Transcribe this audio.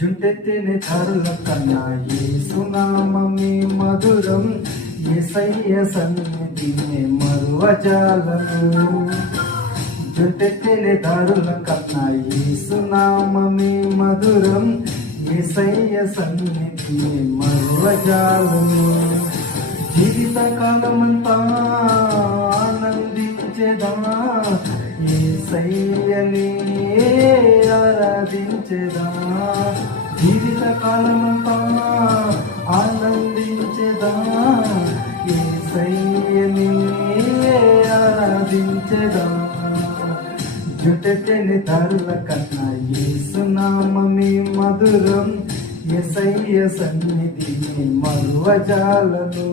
జుంటెత్తిన ధరల కన్నా యేసునామమే మధురం, యేసయ్య సన్నిధినే మరువజాలను. జుంటెత్తిన ధరల కన్నా యేసునామమే మధురం, యేసయ్య సన్నిధినే మరువజాలను. జీవిత కాలమంతా ఆనందించెదా, యేసయ్యనే ఆరాధించెదా. జీవిత కాలమంతా ఆనందించెదా, యేసయ్యనే ఆరాధించెదా. జుటెత్తెన ధరల కన్నా యేసునామమే మధురం, యేసయ్య సన్నిధిని మరువజాలను.